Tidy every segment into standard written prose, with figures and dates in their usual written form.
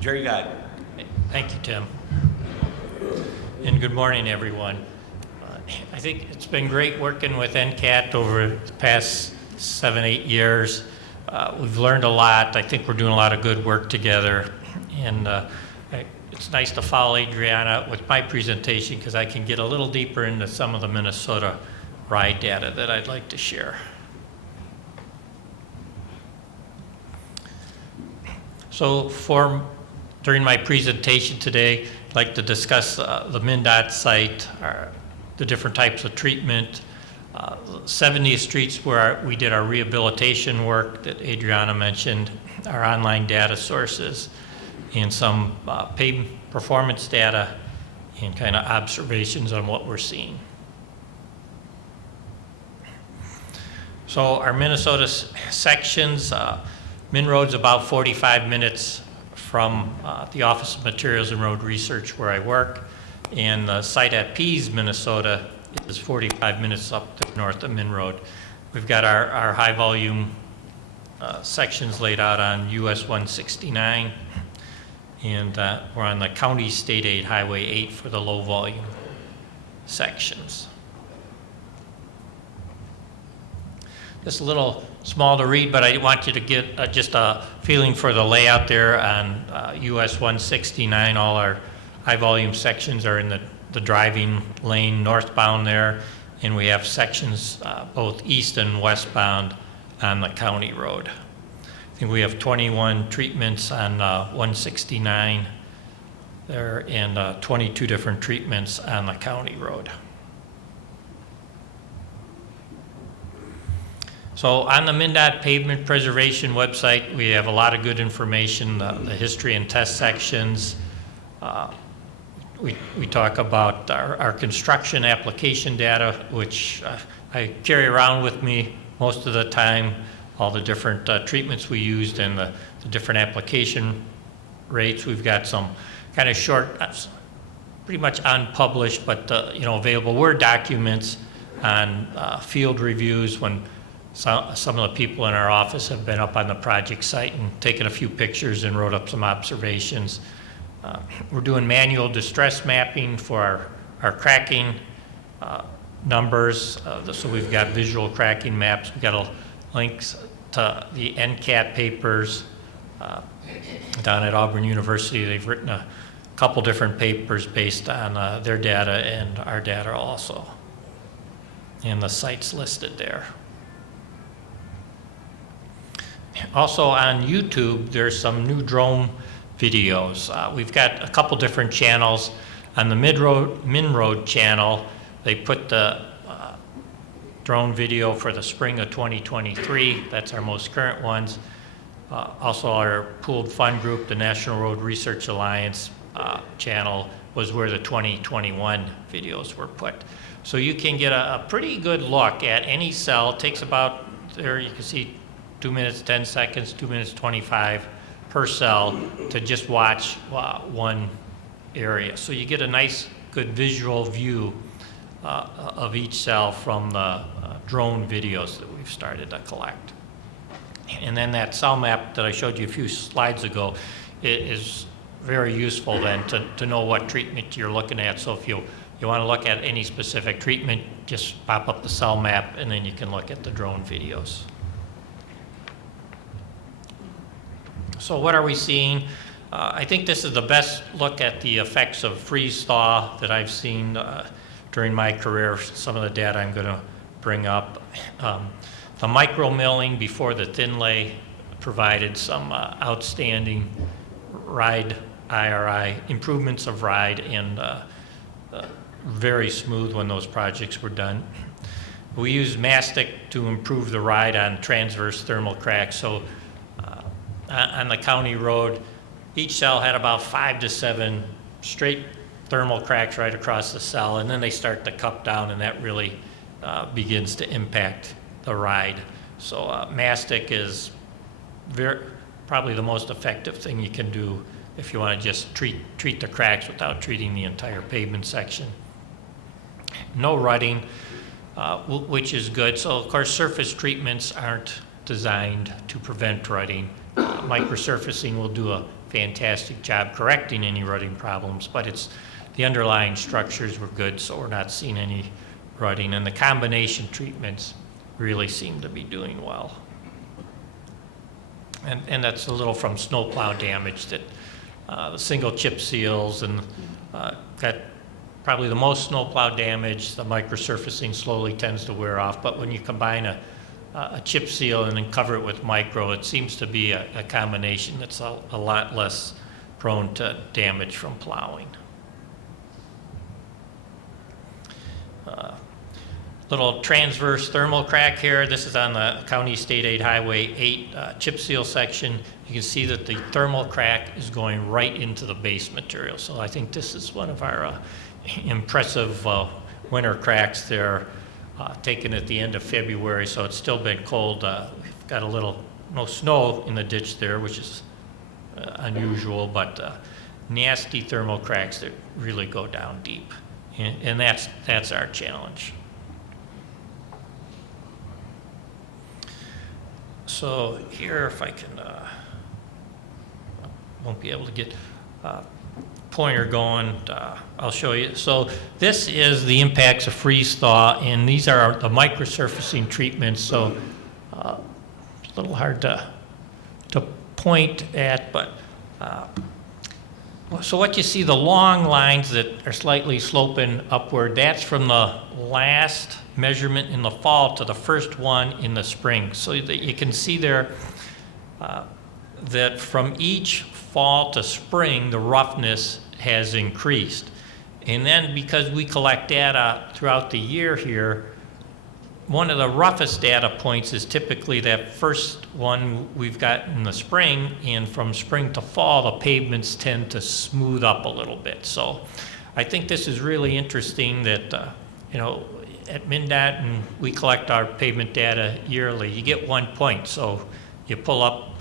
Jerry Geib. Thank you, Tim. And good morning, everyone. I think it's been great working with NCAT over the past 7-8 years. We've learned a lot. I think we're doing a lot of good work together. And it's nice to follow Adriana with my presentation because I can get a little deeper into some of the Minnesota ride data that I'd like to share. So during my presentation today, I'd like to discuss the MnROAD site, the different types of treatment, 70 streets where we did our rehabilitation work that Adriana mentioned, our online data sources, and some pavement performance data and kind of observations on what we're seeing. So our Minnesota sections, MnROAD's about 45 minutes from the Office of Materials and Road Research where I work, and the site at Pease, Minnesota is 45 minutes up to north of MnROAD. We've got our high volume sections laid out on US 169, and we're on the County State Aid Highway 8 for the low volume sections. Just a little small to read, but I want you to get just a feeling for the layout there on US 169. All our high volume sections are in the driving lane northbound there, and we have sections both east and westbound on the county road. I think we have 21 treatments on 169 there and 22 different treatments on the county road. So on the MnROAD Pavement Preservation website, we have a lot of good information, the history and test sections. We talk about our construction application data, which I carry around with me most of the time, all the different treatments we used and the different application rates. We've got some kind of short, pretty much unpublished, but available Word documents on field reviews when some of the people in our office have been up on the project site and taken a few pictures and wrote up some observations. We're doing manual distress mapping for our cracking numbers. So we've got visual cracking maps. We've got links to the NCAT papers down at Auburn University. They've written a couple different papers based on their data and our data also. And the site's listed there. Also on YouTube, there's some new drone videos. We've got a couple different channels. On the MnROAD channel, they put the drone video for the spring of 2023. That's our most current ones. Also our pooled fund group, the National Road Research Alliance channel, was where the 2021 videos were put. So you can get a pretty good look at any cell. It takes about, there you can see 2 minutes, 10 seconds, 2 minutes, 25 per cell to just watch one area. So you get a nice, good visual view of each cell from the drone videos that we've started to collect. And then that cell map that I showed you a few slides ago is very useful then to know what treatment you're looking at. So if you want to look at any specific treatment, just pop up the cell map and then you can look at the drone videos. So what are we seeing? I think this is the best look at the effects of freeze-thaw that I've seen during my career, some of the data I'm going to bring up. The micro-milling before the thin lay provided some outstanding ride IRI, improvements of ride, and very smooth when those projects were done. We used mastic to improve the ride on transverse thermal cracks. So on the county road, each cell had about 5 to 7 straight thermal cracks right across the cell, and then they start to cup down, and that really begins to impact the ride. So mastic is probably the most effective thing you can do if you want to just treat the cracks without treating the entire pavement section. No rutting, which is good. So of course surface treatments aren't designed to prevent rutting. Microsurfacing will do a fantastic job correcting any rutting problems, but the underlying structures were good, so we're not seeing any rutting, and the combination treatments really seem to be doing well. And that's a little from snowplow damage, that the single chip seals and got probably the most snowplow damage. The microsurfacing slowly tends to wear off, but when you combine a chip seal and then cover it with micro, it seems to be a combination that's a lot less prone to damage from plowing. Little transverse thermal crack here. This is on the County State Aid Highway 8 chip seal section. You can see that the thermal crack is going right into the base material. So I think this is one of our impressive winter cracks there, taken at the end of February, so it's still been cold. We've got no snow in the ditch there, which is unusual, but nasty thermal cracks that really go down deep. And that's our challenge. So here, if I can, won't be able to get pointer going, I'll show you. So this is the impacts of freeze thaw, and these are the microsurfacing treatments. So it's a little hard to point at, but so what you see, the long lines that are slightly sloping upward, that's from the last measurement in the fall to the first one in the spring. So that you can see there that from each fall to spring, the roughness has increased. And then because we collect data throughout the year here, one of the roughest data points is typically that first one we've got in the spring, and from spring to fall, the pavements tend to smooth up a little bit. So I think this is really interesting that, at MnDOT, and we collect our pavement data yearly, you get 1 point. So you pull up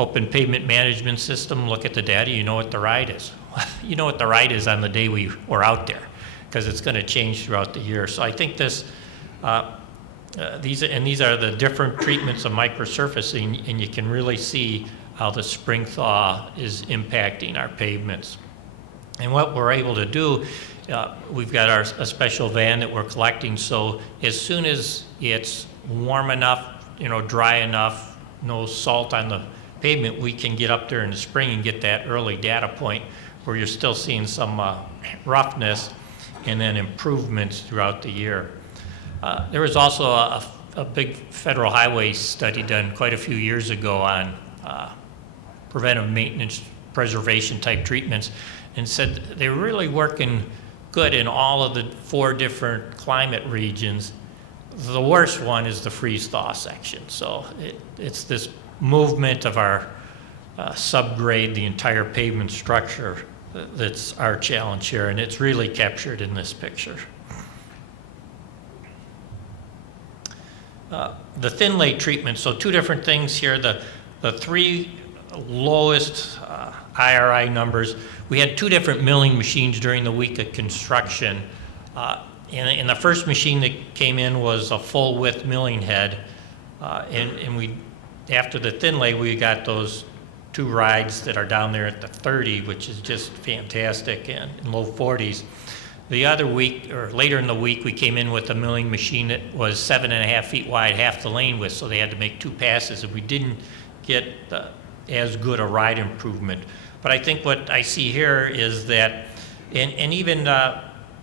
Open Pavement Management System, look at the data, you know what the ride is. You know what the ride is on the day we were out there, because it's going to change throughout the year. So I think this, these are the different treatments of microsurfacing, and you can really see how the spring thaw is impacting our pavements. And what we're able to do, we've got a special van that we're collecting, so as soon as it's warm enough, dry enough, no salt on the pavement, we can get up there in the spring and get that early data point where you're still seeing some roughness and then improvements throughout the year. There was also a big federal highway study done quite a few years ago on preventive maintenance preservation type treatments, and said they're really working good in all of the 4 different climate regions. The worst one is the freeze-thaw section. So it's this movement of our subgrade, the entire pavement structure, that's our challenge here, and it's really captured in this picture. The thin lay treatment, so 2 different things here. The 3 lowest IRI numbers, we had 2 different milling machines during the week of construction. And the first machine that came in was a full width milling head. And we, after the thin lay, we got those 2 rides that are down there at the 30, which is just fantastic, and in low 40s. The other week, or later in the week, we came in with a milling machine that was 7.5 feet wide, half the lane width, so they had to make 2 passes, and we didn't get as good a ride improvement. But I think what I see here is that, and even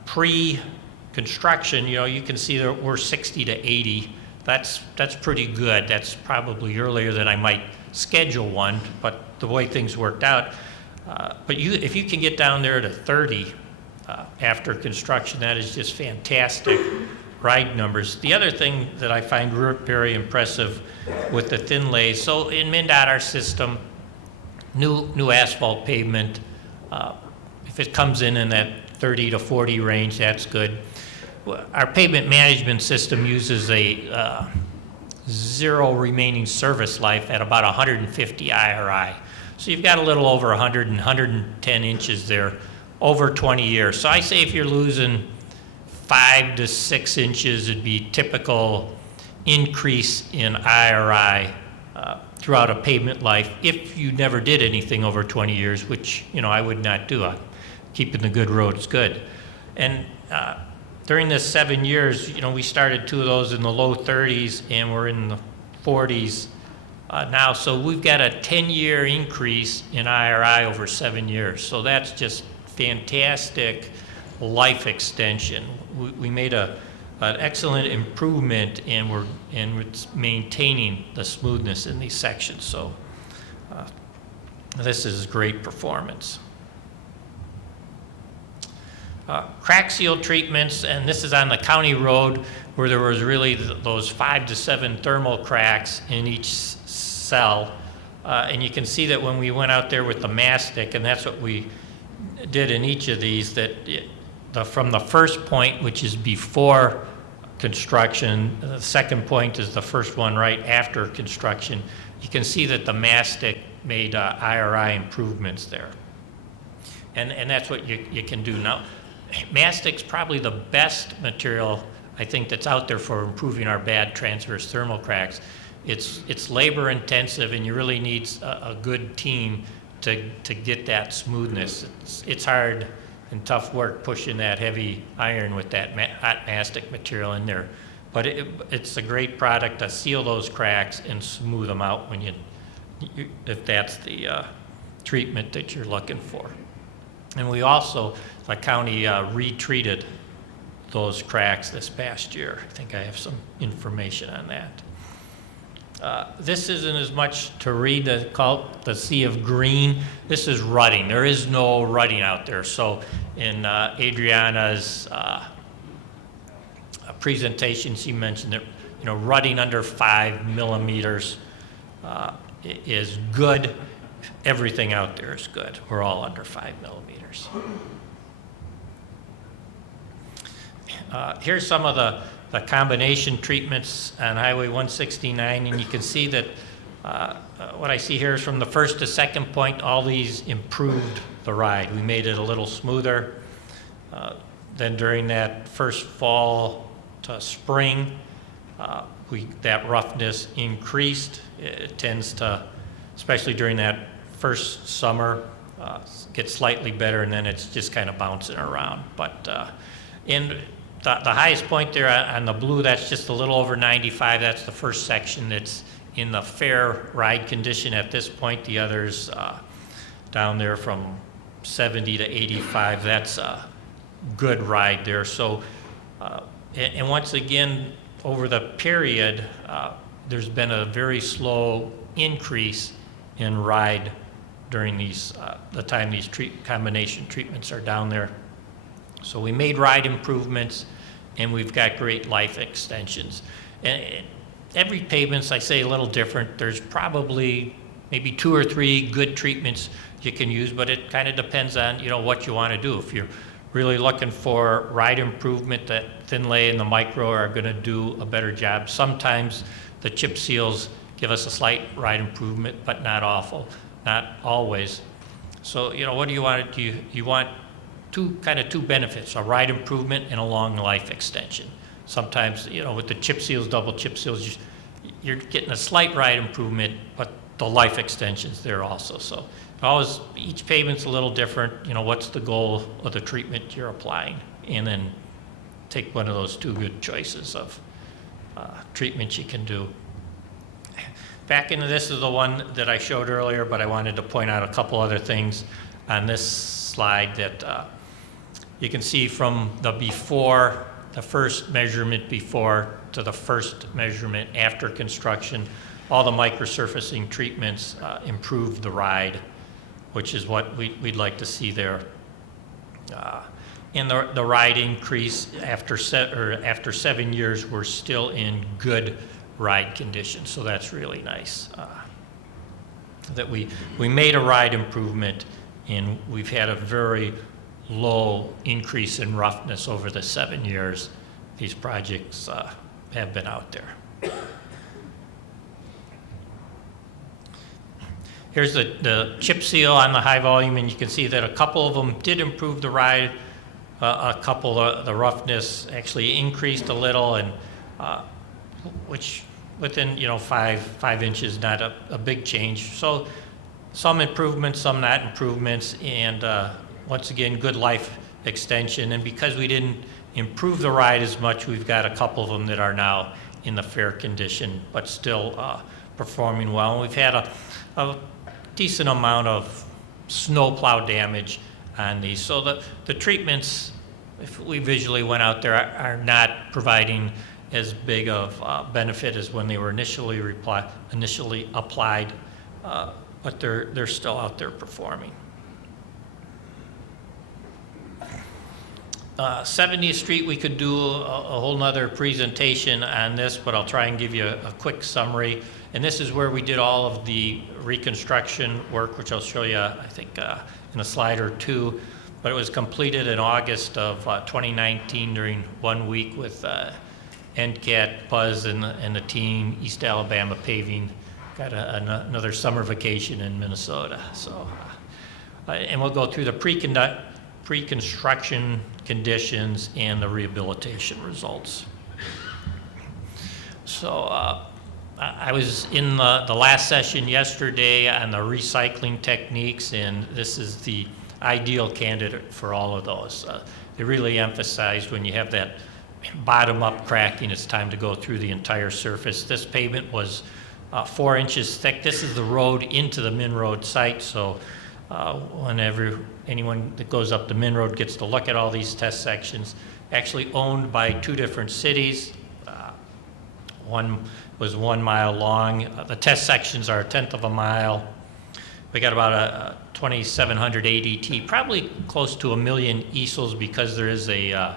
pre-construction, you can see that we're 60 to 80. That's pretty good. That's probably earlier than I might schedule one, but the way things worked out. But if you can get down there to 30 after construction, that is just fantastic ride numbers. The other thing that I find very impressive with the thin lays, so in MnDOT, our system, new asphalt pavement, if it comes in that 30 to 40 range, that's good. Our pavement management system uses a 0 remaining service life at about 150 IRI. So you've got a little over 100 and 110 inches there over 20 years. So I say if you're losing 5 to 6 inches, it'd be typical increase in IRI throughout a pavement life if you never did anything over 20 years, which, I would not do. Keeping the good roads good. And during this 7 years, we started 2 of those in the low 30s, and we're in the 40s now. So we've got a 10-year increase in IRI over 7 years. So that's just fantastic life extension. We made an excellent improvement, and we're maintaining the smoothness in these sections. So this is great performance. Crack seal treatments, and this is on the county road where there was really those 5 to 7 thermal cracks in each cell. And you can see that when we went out there with the mastic, and that's what we did in each of these, that from the first point, which is before construction, the second point is the first one right after construction, you can see that the mastic made IRI improvements there. And that's what you can do now. Mastic's probably the best material, I think, that's out there for improving our bad transverse thermal cracks. It's labor intensive, and you really need a good team to get that smoothness. It's hard and tough work pushing that heavy iron with that hot mastic material in there. But it's a great product to seal those cracks and smooth them out when if that's the treatment that you're looking for. And we also, the county retreated those cracks this past year. I think I have some information on that. This isn't as much to read, called the Sea of Green. This is rutting. There is no rutting out there. So in Adriana's presentation, she mentioned that rutting under 5 millimeters is good. Everything out there is good. We're all under 5 millimeters. Here's some of the combination treatments on Highway 169, and you can see that what I see here is from the first to second point, all these improved the ride. We made it a little smoother. Then during that first fall to spring, that roughness increased. It tends to, especially during that first summer, get slightly better, and then it's just kind of bouncing around. But in the highest point there on the blue, that's just a little over 95. That's the first section that's in the fair ride condition at this point. The others down there from 70 to 85, that's a good ride there. So, and once again, over the period, there's been a very slow increase in ride during the time these combination treatments are down there. So we made ride improvements, and we've got great life extensions. And every pavement's, I say, a little different. There's probably maybe 2 or 3 good treatments you can use, but it kind of depends on what you want to do. If you're really looking for ride improvement, that thin lay and the micro are going to do a better job. Sometimes the chip seals give us a slight ride improvement, but not always. So what do you want to do? You want two benefits: a ride improvement and a long life extension. Sometimes with the chip seals, double chip seals, you're getting a slight ride improvement, but the life extension's there also. So each pavement's a little different. What's the goal of the treatment you're applying, and then take one of those 2 good choices of treatments you can do. Back into this is the one that I showed earlier, but I wanted to point out a couple other things on this slide that you can see from the first measurement before to the first measurement after construction. All the microsurfacing treatments improved the ride, which is what we'd like to see there. And the ride increase after 7 years, we're still in good ride condition, so that's really nice. That we made a ride improvement, and we've had a very low increase in roughness over the 7 years these projects have been out there. Here's the chip seal on the high volume, and you can see that a couple of them did improve the ride. A couple, the roughness actually increased a little, and which within, you know, five inches, not a big change. So some improvements, some not improvements, and once again, good life extension. And because we didn't improve the ride as much, we've got a couple of them that are now in the fair condition, but still performing well. And we've had a decent amount of snowplow damage on these. So the treatments, if we visually went out there, are not providing as big of benefit as when they were initially applied, but they're still out there performing. 70th Street, we could do a whole nother presentation on this, but I'll try and give you a quick summary. And this is where we did all of the reconstruction work, which I'll show you, I think, in a slide or two. But it was completed in August of 2019 during 1 week with NCAT, Buzz, and the team, East Alabama Paving. Got another summer vacation in Minnesota. So, and we'll go through the pre-construction conditions and the rehabilitation results. So I was in the last session yesterday on the recycling techniques, and this is the ideal candidate for all of those. They really emphasized when you have that bottom-up cracking, it's time to go through the entire surface. This pavement was 4 inches thick. This is the road into the MnROAD site, so whenever anyone that goes up the MnROAD gets to look at all these test sections, actually owned by 2 different cities. One was 1 mile long. The test sections are 1/10 of a mile. We got about a 2,700 ADT, probably close to 1 million easels, because there is a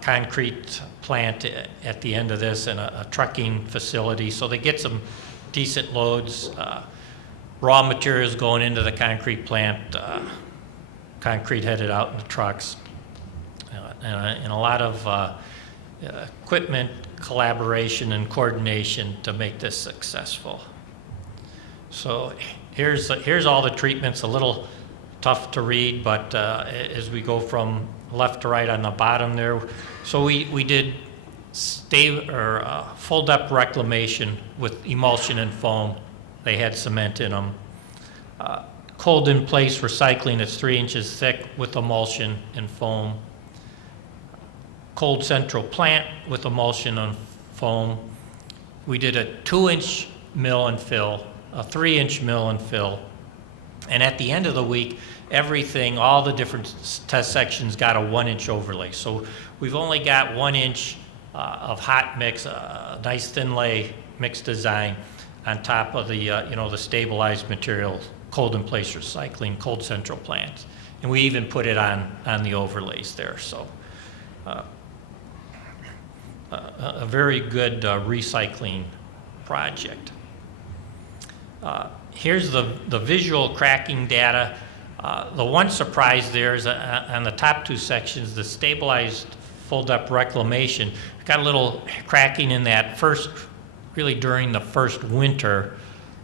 concrete plant at the end of this and a trucking facility. So they get some decent loads. Raw materials going into the concrete plant, concrete headed out in the trucks, and a lot of equipment collaboration and coordination to make this successful. So here's all the treatments. A little tough to read, but as we go from left to right on the bottom there, so we did full depth reclamation with emulsion and foam. They had cement in them. Cold in place recycling, it's 3 inches thick with emulsion and foam. Cold central plant with emulsion and foam. We did a 2-inch mill and fill, a 3-inch mill and fill. And at the end of the week, everything, all the different test sections got a 1-inch overlay. So we've only got 1 inch of hot mix, a nice thin lay mix design on top of the, the stabilized material, cold in place recycling, cold central plants. And we even put it on the overlays there. So a very good recycling project. Here's the visual cracking data. The one surprise there is on the top 2 sections, the stabilized full depth reclamation. Got a little cracking in that really during the first winter,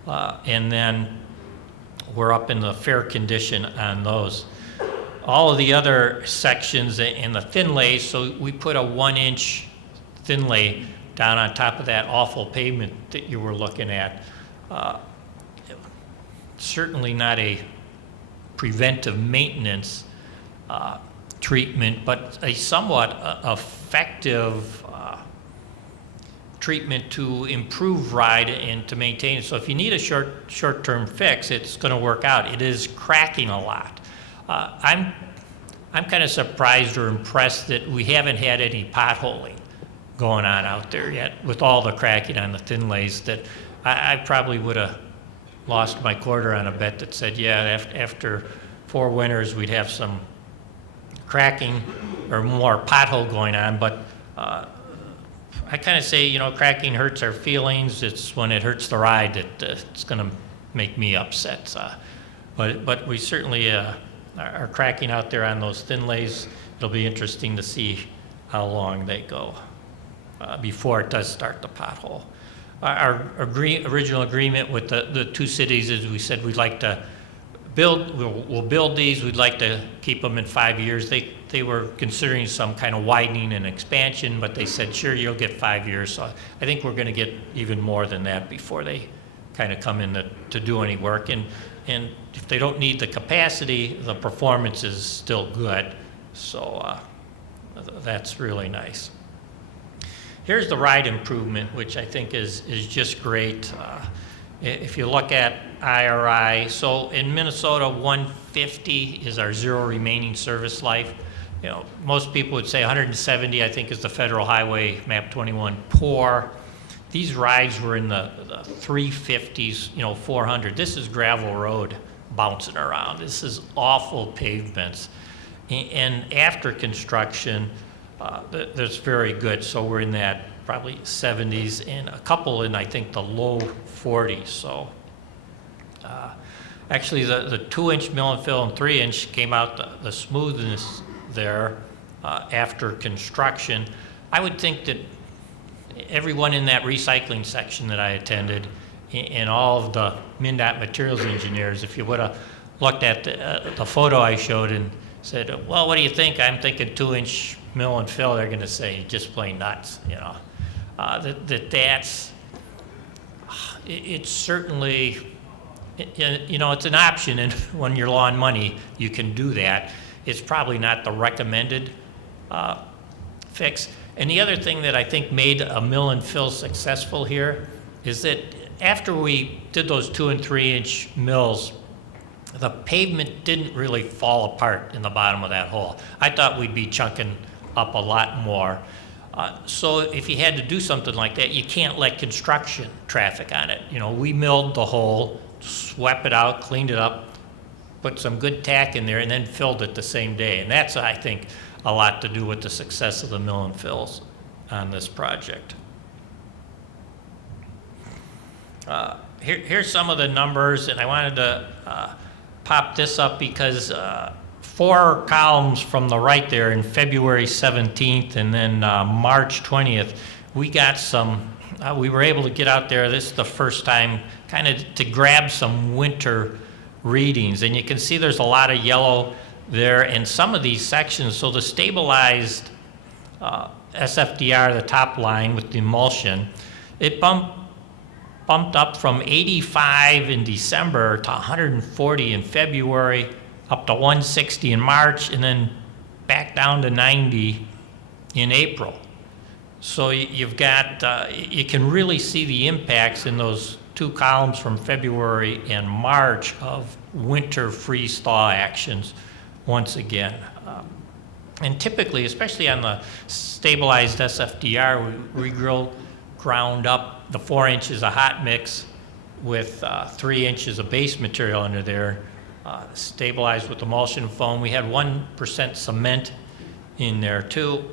and then we're up in the fair condition on those. All of the other sections in the thin lays, so we put a 1-inch thin lay down on top of that awful pavement that you were looking at. Certainly not a preventive maintenance treatment, but a somewhat effective treatment to improve ride and to maintain it. So if you need a short-term fix, it's going to work out. It is cracking a lot. I'm kind of surprised or impressed that we haven't had any potholing going on out there yet with all the cracking on the thin lays. That I probably would have lost my quarter on a bet that said, yeah, after 4 winters we'd have some cracking or more pothole going on. But I kind of say, cracking hurts our feelings. It's when it hurts the ride that it's going to make me upset. But we certainly are cracking out there on those thin lays. It'll be interesting to see how long they go before it does start the pothole. Our original agreement with the 2 cities is we said we'd like to we'll build these. We'd like to keep them in 5 years. They were considering some kind of widening and expansion, but they said, sure, you'll get 5 years. So I think we're going to get even more than that before they kind of come in to do any work. And if they don't need the capacity, the performance is still good. So that's really nice. Here's the ride improvement, which I think is just great. If you look at IRI, so in Minnesota, 150 is our zero remaining service life. You know, most people would say 170, I think, is the federal highway map 21 poor. These rides were in the 350s, 400. This is gravel road bouncing around. This is awful pavements. And after construction, that's very good. So we're in that probably 70s and a couple in, I think, the low 40s. So actually the 2-inch mill and fill and 3-inch came out the smoothness there after construction. I would think that everyone in that recycling section that I attended and all of the MnDOT materials engineers, if you would have looked at the photo I showed and said, well, what do you think? I'm thinking 2-inch mill and fill, they're going to say just plain nuts, it's certainly, it's an option, and when you're low on money, you can do that. It's probably not the recommended fix. And the other thing that I think made a mill and fill successful here is that after we did those 2- and 3-inch mills, the pavement didn't really fall apart in the bottom of that hole. I thought we'd be chunking up a lot more. So if you had to do something like that, you can't let construction traffic on it. We milled the hole, swept it out, cleaned it up, put some good tack in there, and then filled it the same day. And that's, I think, a lot to do with the success of the mill and fills on this project. Here's some of the numbers, and I wanted to pop this up because 4 columns from the right there in February 17th and then March 20th, we got some, we were able to get out there. This is the first time kind of to grab some winter readings. And you can see there's a lot of yellow there in some of these sections. So the stabilized SFDR, the top line with the emulsion, it bumped up from 85 in December to 140 in February, up to 160 in March, and then back down to 90 in April. So you've got, you can really see the impacts in those 2 columns from February and March of winter freeze-thaw actions once again. And typically, especially on the stabilized SFDR, we ground up the 4 inches of hot mix with 3 inches of base material under there, stabilized with emulsion foam. We had 1% cement in there too.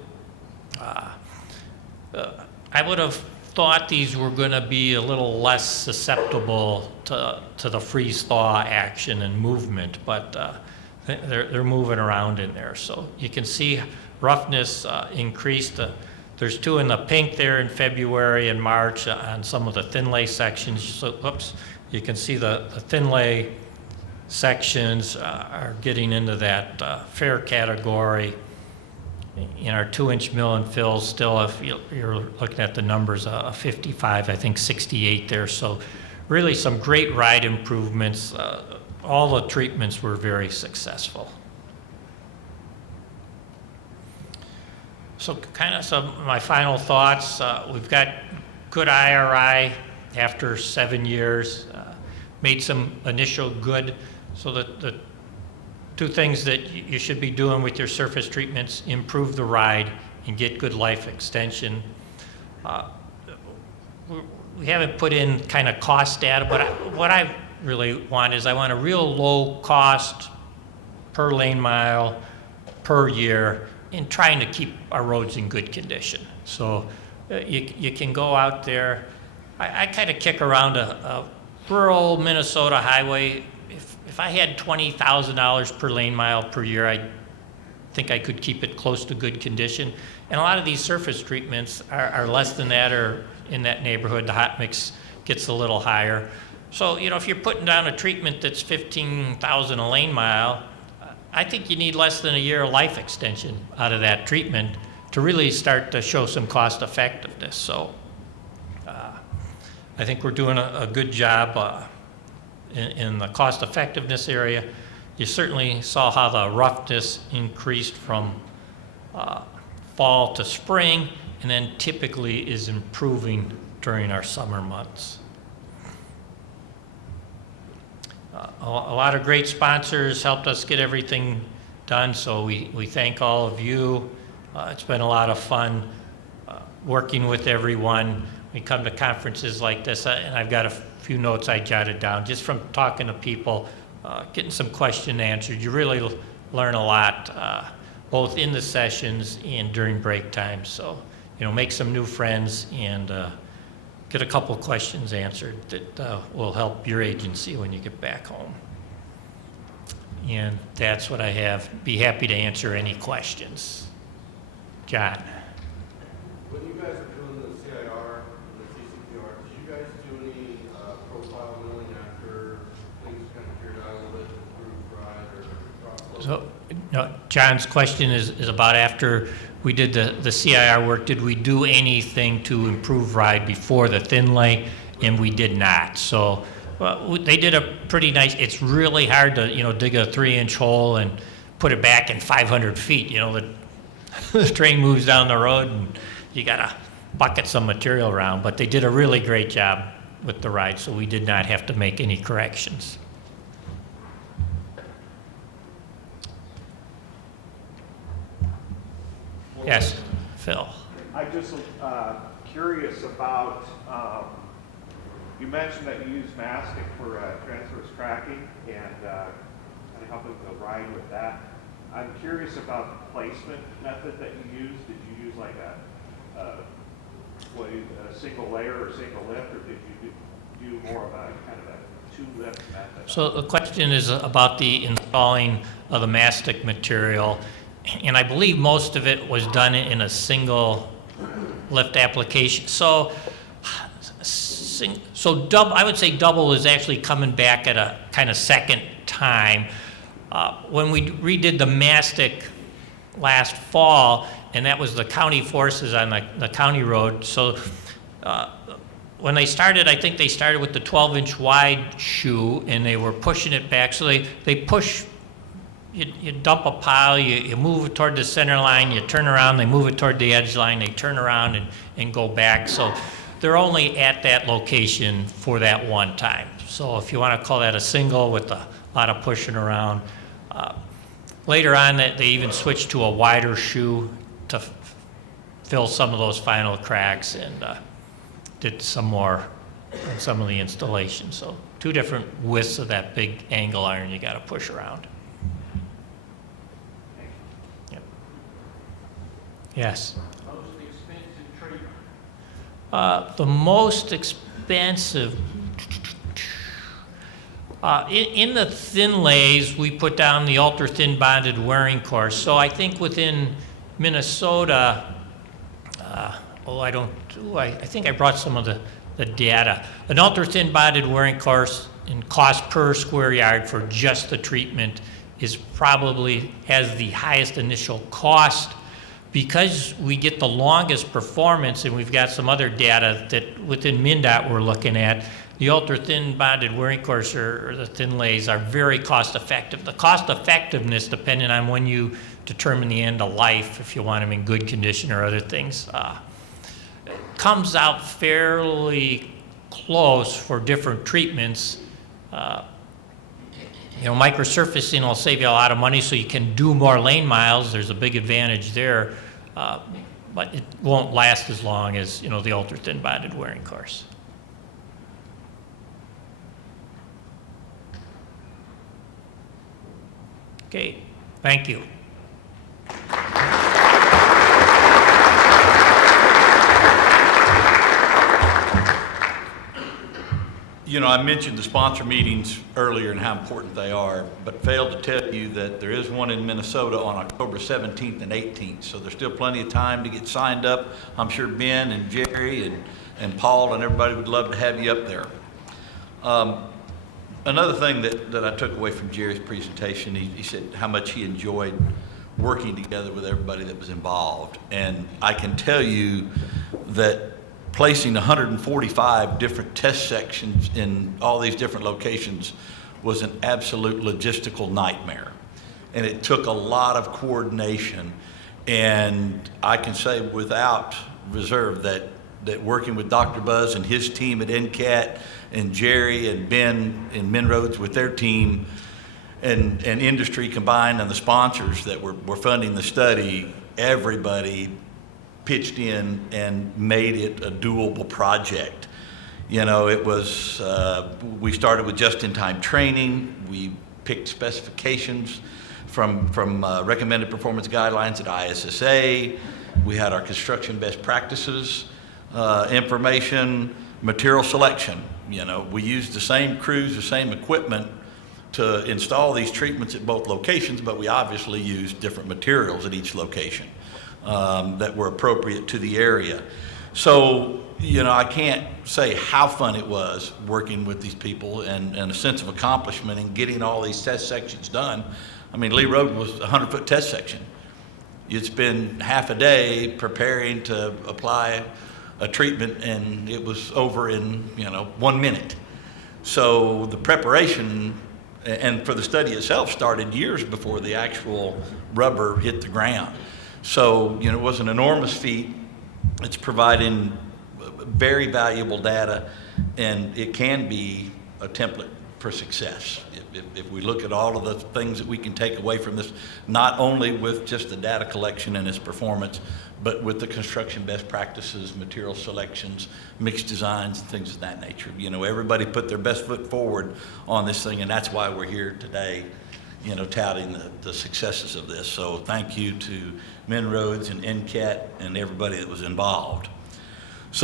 I would have thought these were going to be a little less susceptible to the freeze-thaw action and movement, but they're moving around in there. So you can see roughness increased. There's 2 in the pink there in February and March on some of the thin lay sections. So, oops, you can see the thin lay sections are getting into that fair category. In our 2-inch mill and fill, still, if you're looking at the numbers, 55, I think 68 there. So really some great ride improvements. All the treatments were very successful. So kind of some of my final thoughts. We've got good IRI after 7 years, made some initial good. So the 2 things that you should be doing with your surface treatments: improve the ride and get good life extension. We haven't put in kind of cost data, but what I really want is I want a real low cost per lane mile per year in trying to keep our roads in good condition. So you can go out there. I kind of kick around a rural Minnesota highway. If I had $20,000 per lane mile per year, I think I could keep it close to good condition. And a lot of these surface treatments are less than that or in that neighborhood. The hot mix gets a little higher. So, you know, if you're putting down a treatment that's 15,000 a lane mile, I think you need less than a year of life extension out of that treatment to really start to show some cost effectiveness. So I think we're doing a good job in the cost effectiveness area. You certainly saw how the roughness increased from fall to spring, and then typically is improving during our summer months. A lot of great sponsors helped us get everything done, so we thank all of you. It's been a lot of fun working with everyone. We come to conferences like this, and I've got a few notes I jotted down just from talking to people, getting some questions answered. You really learn a lot, both in the sessions and during break time. So, you know, make some new friends and get a couple questions answered that will help your agency when you get back home. And that's what I have. Be happy to answer any questions. John. When you guys are doing the CIR and the CCPR, did you guys do any profile milling after things kind of cleared out a little bit, improved ride or crossflow? So, no, John's question is about after we did the CIR work, did we do anything to improve ride before the thin lay? And we did not. So they did a pretty nice, it's really hard to, you know, dig a 3-inch hole and put it back in 500 feet. You know, the train moves down the road and you got to bucket some material around. But they did a really great job with the ride, so we did not have to make any corrections. Yes, Phil. I'm just curious about, you mentioned that you use mastic for transverse tracking and kind of helping the ride with that. I'm curious about the placement method that you used. Did you use like a single layer or single lift, or did you do more of a kind of a two-lift method? So the question is about the installing of the mastic material. And I believe most of it was done in a single lift application. So double, I would say double is actually coming back at a kind of second time. When we redid the mastic last fall, and that was the county forces on the county road. So when they started, I think they started with the 12-inch wide shoe, and they were pushing it back. So they push. You dump a pile, you move it toward the center line, you turn around, they move it toward the edge line, they turn around and go back. So they're only at that location for that one time. So if you want to call that a single with a lot of pushing around. Later on, they even switched to a wider shoe to fill some of those final cracks and did some more on some of the installation. So 2 different widths of that big angle iron you got to push around. Yes. Most expensive treatment? The most expensive, in the thin lays, we put down the ultra-thin bonded wearing course. So I think within Minnesota, I think I brought some of the data. An ultra-thin bonded wearing course in cost per square yard for just the treatment is probably has the highest initial cost. Because we get the longest performance, and we've got some other data that within MnDOT we're looking at, the ultra-thin bonded wearing course or the thin lays are very cost effective. The cost effectiveness, depending on when you determine the end of life, if you want them in good condition or other things, comes out fairly close for different treatments. You know, microsurfacing will save you a lot of money, so you can do more lane miles. There's a big advantage there, but it won't last as long as, you know, the ultra-thin bonded wearing course. Okay, thank you. You know, I mentioned the sponsor meetings earlier and how important they are, but failed to tell you that there is one in Minnesota on October 17th and 18th. So there's still plenty of time to get signed up. I'm sure Ben and Jerry and Paul and everybody would love to have you up there. Another thing that I took away from Jerry's presentation, he said how much he enjoyed working together with everybody that was involved. And I can tell you that placing 145 different test sections in all these different locations was an absolute logistical nightmare. And it took a lot of coordination. And I can say without reserve that working with Dr. Buzz and his team at NCAT and Jerry and Ben and MnROAD with their team and industry combined and the sponsors that were funding the study, everybody pitched in and made it a doable project. You know, it was, we started with just-in-time training. We picked specifications from recommended performance guidelines at ISSA. We had our construction best practices information, material selection. You know, we used the same crews, the same equipment to install these treatments at both locations, but we obviously used different materials at each location that were appropriate to the area. So, you know, I can't say how fun it was working with these people and a sense of accomplishment in getting all these test sections done. I mean, Lee Road was a 100-foot test section. You'd spend half a day preparing to apply a treatment, and it was over in, 1 minute. So the preparation and for the study itself started years before the actual rubber hit the ground. So, it was an enormous feat. It's providing very valuable data, and it can be a template for success. If we look at all of the things that we can take away from this, not only with just the data collection and its performance, but with the construction best practices, material selections, mixed designs, and things of that nature. Everybody put their best foot forward on this thing, and that's why we're here today, touting the successes of this. So thank you to MnROAD and NCAT and everybody that was involved.